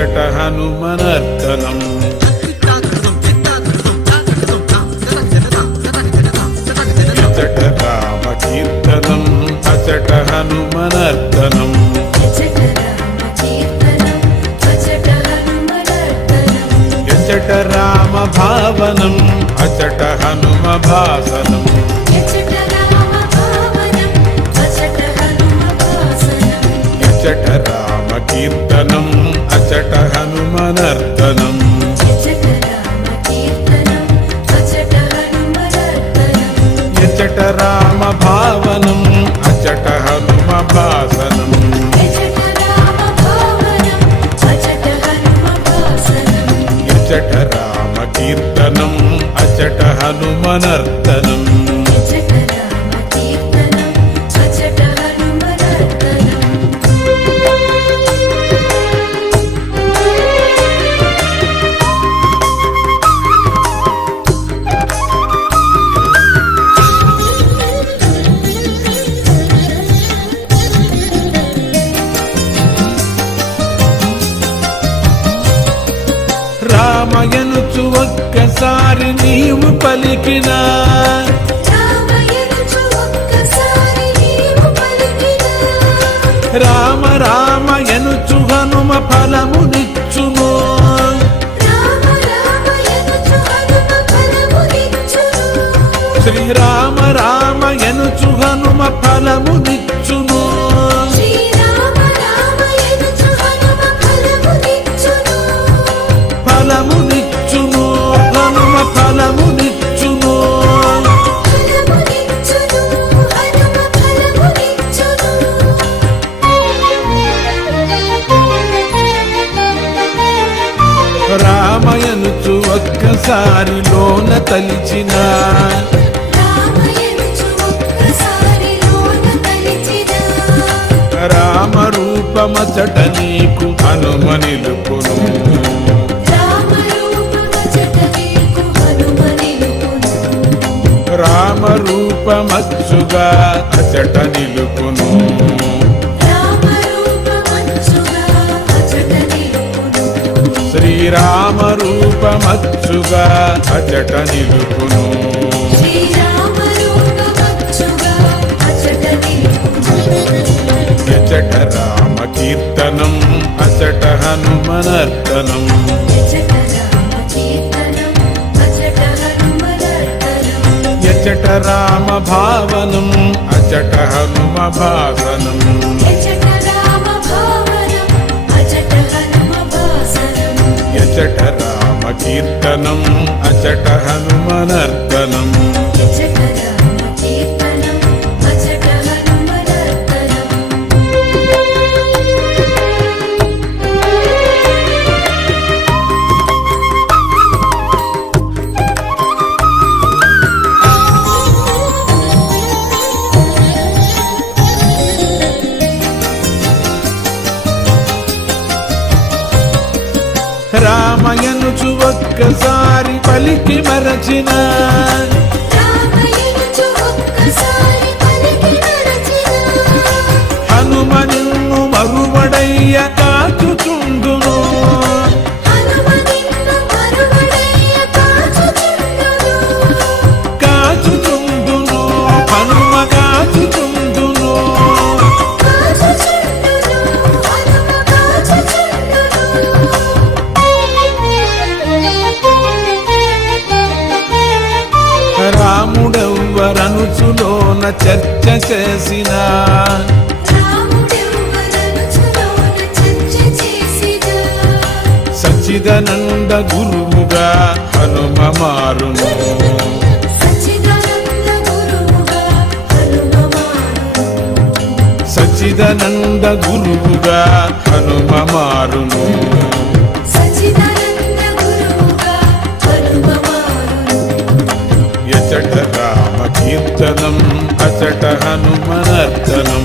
అచట హనుమనర్దనం ఇచట రామ కీర్తనం అచట హనుమనర్దనం ఇచట రామ భావనం అచట హనుమ భాసనం ఇచట రామ కీర్తనం అచట హనుమనర్దనం ఇచట రామ భావనం అచట హనుమ భాసనం ఇచట రామ కీర్తనం అచట హనుమనర్దనం రామయనుచు ఒక్కసారి నీవు పలికిన రామ రామయనుచు హనుమ ఫలమునిచ్చును శ్రీరామ రామయనుచు హనుమ ఫలమునిచ్చును ఫలమునిచ్చును హనుమ ఫలమునిచ్చును రామయనుచు ఒక్కసారి లోన తలిచిన రామ రూపమచట నీకు హనుమ నిలుపును రామ రూపమచ్చుగా అచట నిలుపును శ్రీరామ రూపమచ్చుగా అచట నిలుపును అచట రామ కీర్తనం అచట హనుమనర్దనం అచట రామ భావనం అచట హనుమ భాసనం అచట రామ కీర్తనం అచట హనుమనర్దనం రామయనుచు ఒక్కసారి పలికి మరచిన హనుమ నిన్ను మరువడయ్య కాచుచుండును కాచుచుండును హనుమ కాచుచుండును రాముడెవ్వరనుచులోన చర్చ చేసిన సచ్చిదానంద గురువుగా హనుమ మారును సచ్చిదానంద గురువుగా హనుమ మారును అచట రామ కీర్తనం అచట హనుమనర్దనం